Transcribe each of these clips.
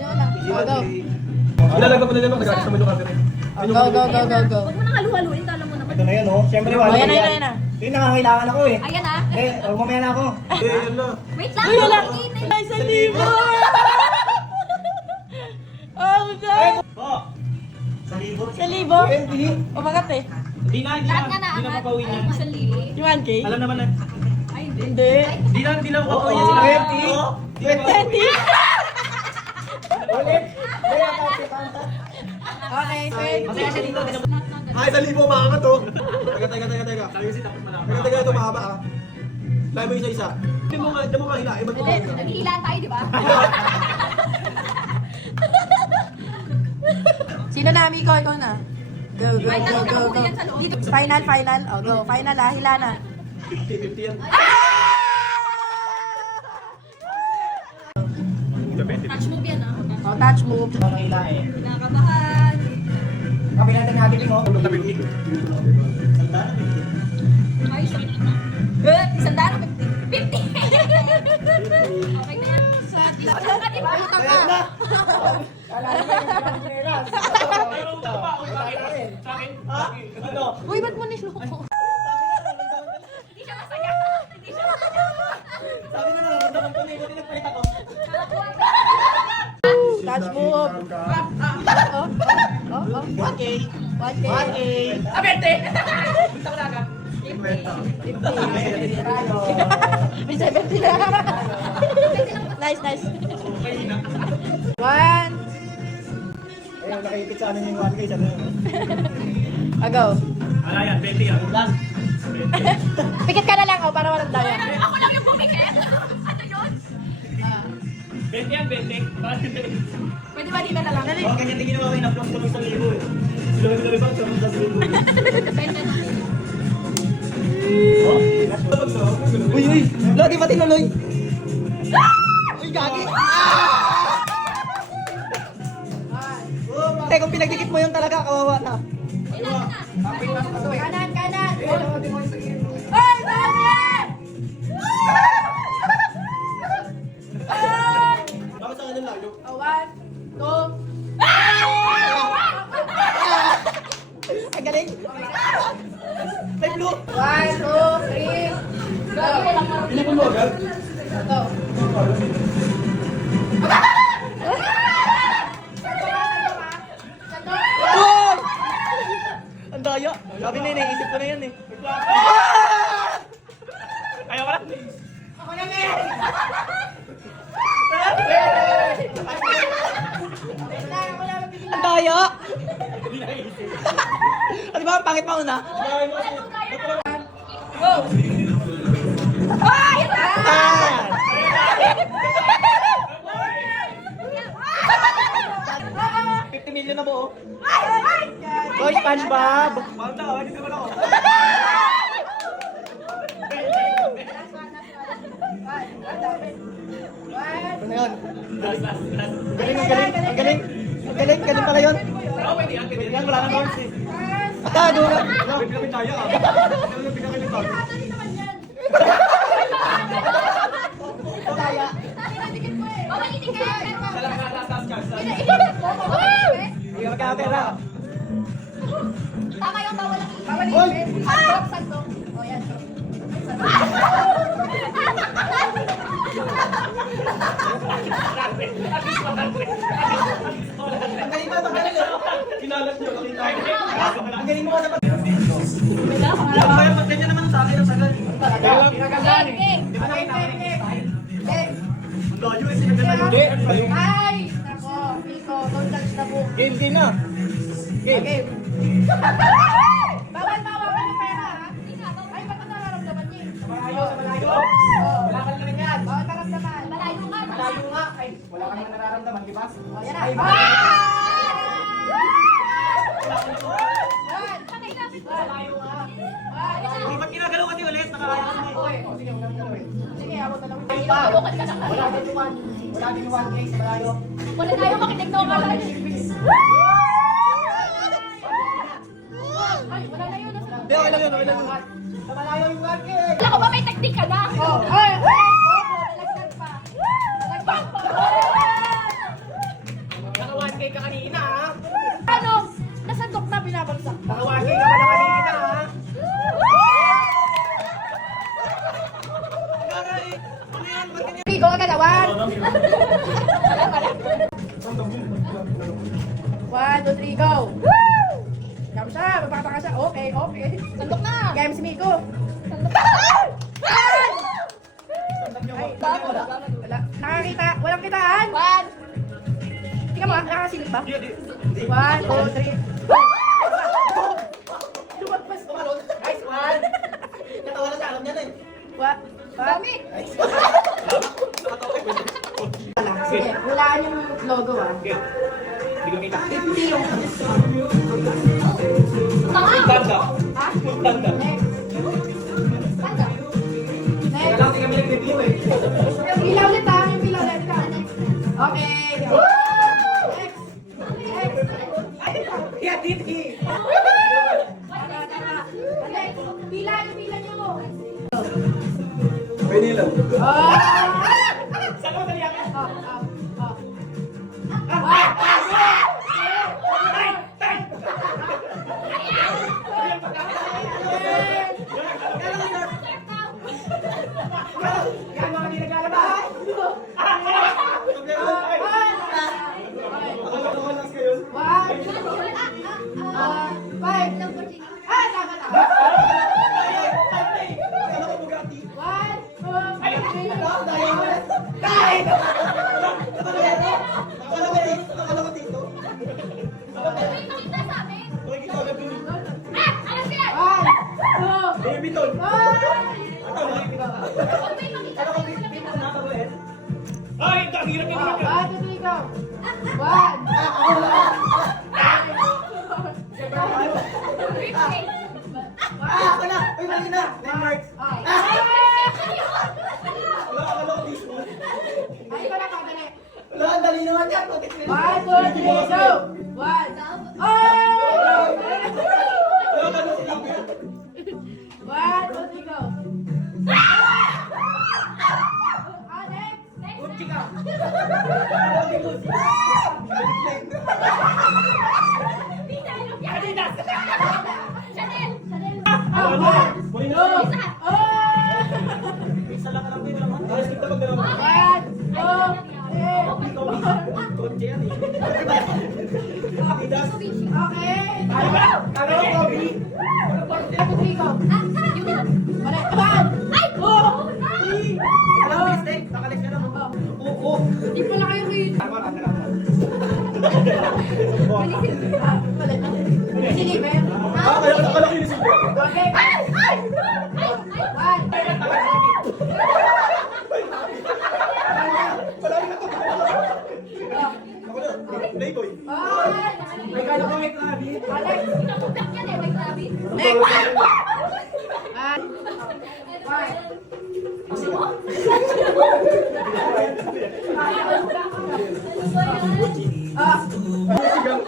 Sino na? Go. Ilalagay ko na dyan, nag-aakit naman yung camera. Go. Huwag mo nang halu-haluin, tala mo naman. Ito na yan, oh. Siyempre, wala Ayan yan. na. Yung nangangailangan ako eh. Ayan ah. Mamaya na ako. Yan na. Wait lang. Ay, sa libo! Oh, no! Po! Sa libo. Sa libo? O bakit eh? Hindi na Lahat nga na Hindi na angat. mapauwi niya. Isang libo. Yung 1K? Alam naman na. Ay, hindi. Hindi. Hindi na mapauwi niya sila. 20? Ulit. Okay, sweet. Masaya siya dito. Ay, sa libo maangat to. Teka. Teka, ito mahaba ah. Lahat mo isa-isa. Hindi mo nga hilahin. Ba't mo Hindi. nga? Naghihilaan tayo, di ba? Sino na, Miko? Ikaw na. Go. Ay, tanong na ako yan sa loob. Dito. Final. O, go. Final ah, hila na. 50-50 yan. Touch move yan ah. O, touch move. Pangangila eh. Nakakabahan. Kapi natin natin mo. Ay, good. Isang daan o 50? 50! Okay na yan. Utang ka, di ba? Utang ka. Ano? Uy, ba't mo niloko? Hindi siya masaya. Hindi siya masaya. Sabi na nararamdaman ko na yun. Nagpalit ako. Touch move. Oh. 1K. 1K. 1K. Abente! May 70 na. Nice. 1. Ayun, nakaipit sa ano yung 1K. Sabi na. Go. Wala yan, 20 yan. Lang. Pikit ka na lang, para walang daya. Ako lang yung bumikit. Ano yun? 20 yan, 20. Pwede ba dito na lang? Dali. Oh, ganyan din ginawa ko, in-upload ko ng 1,000 eh. Sila yung nalibang sa 1,000. Depende na. Uy! Lodi ba tinuloy? Uy, gagi! Teka, kung pinagdikit mo yun talaga, kawawa na. Kanan. Ay, dami! Bakit sa kanila layo? 1, 2. Ang galing! May blue! 1, 2, 3. Go. Pinipon mo agad? Go. Oh! Ang daya! Sabi na yun, naisip ko na yan eh. Ayaw ka lang! Ang daya! Ano ba, ang pangit pa una? Go. Ay! Ah! 50 million na buo. Hoy, SpongeBob! Manta, hindi naman ako. Ano na yun? Ang galing! Galing pala yun. Pwede yan. Wala nang bounce eh. Dura! Pinapin tayo ah. Pinapin tayo. Daya! Bawal itigil. Hindi ka magkakapera. Tama yung bawal ang Bawal Hoy! ipin. Sandok. O, yan. Ang galing mo, ang galing mo. Kinalat niyo, nakita ko. Ang galing mo naman. Kaya pag ganyan naman sa akin ang sagal. Pinagalan eh. Di ba nakita ko eh? Ang layo eh, sinaganda yun. Ay! Nako, Pico, don't touch the book. Game na. Okay. Bawal mawakan yung pera, ha? Ay, ba't ang nararamdaman niya? Malayo, sa malayo. Wala ka naman yan. Bawal maramdaman. Malayo nga. Malayo nga. Ay, wala ka naman nararamdaman, di ba? O, yan na. Ay, malayo nga. Di ba't ginagalaw ka di ulit? Nakakaya ka na eh. O, sige, huwag gagawin. Sige, abot na lang. Tulungan ka na. Wala din yung 1. Wala din yung 1K sa malayo. Wala tayo makinig na akala niya. Ay, wala na yun. Hindi, okay lang yun, okay lang yun. Sa malayo yung 1K. Wala ko ba may technique ka na? Oh, ay! Opo, nalagdag pa. Nalagdag pa. Nakawake ka kanina ha. Ano? Nasandok na binabagsak. Nakawake ka pala kanina ha. Go agad, one. 1, 2, 3, go. Jump siya, mapakata ka siya. Okay, okay. Sandok na. Game si Miko. Sandok na. Ay, wala. Nakakita, walang kitaan. 1. Tingnan mo, nakasilip ba? 1, 2, 3. Lumagpas. Nice one! Natawa na sa alam niya na eh. Dami. Sige, hulaan yung logo ah. Hindi ko kita. 50 yung... Tanga. Tanda. Ha? Tanda. Next. Tanga. Next. Kailangan kami nag-review eh. Yung pila ulit ha, yung pila ulit. Okay, go. Next. Next. Yeah, Titi. Tama, tama. Next. Pila, yung pila nyo. Pwede lang. Oh! Saan ka madali ako? Yan mga hindi naglalabas. Ay, ito, ang hirap yung Ako na! Uy, mali na! Landmarks! Wala, akala ko this one. Wala, ang dali naman yan. Bakit yun? 1, 2, 3, go! 1. Oh! Wala ka na sila. 1, 2, 3, go! Next! Gucci ka. Adidas. Chanel. Boy na! Isa lang ka lang din naman. Ayos kita pag dalawa. 1, 2, 3, Kotse yan eh. Adidas. okay! Ano ko, Kobe? 1, 2, 3, go! Balik, taban! Ay! Oh! Alam, mistake. Nakalis ka na mo. Oo. Hindi pala kayo kayo. Tama ka na. Balik. Silipin. Kaya akala ko yung silbi. Okay. One. Ako na. Playboy. One. May kala ko may klabi. Balik. Pinapuntak yan eh, may grabe. Next. One. One. Ah. Gucci gang.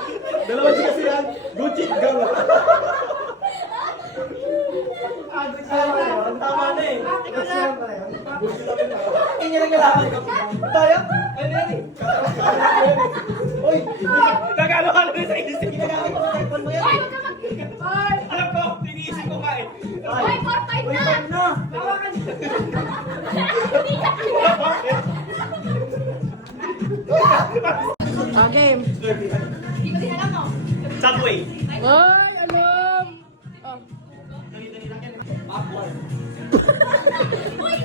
Dalawang chika sila. Gucci gang. Ang tama na eh. Ikaw na. Hindi niya nagkalaman ko. Tayo? Ano yan eh? Uy! Nagalo-halo na sa isip. Ginagamit mo sa cellphone mo yan. Ay, huwag ka mag... One. Alam ko, iniisip ko ka eh. Ay, 4-5 Uy, na! time na! Bawakan. Game. Hindi ko din alam mo. Subway. Ay, alam. Oh. Uy,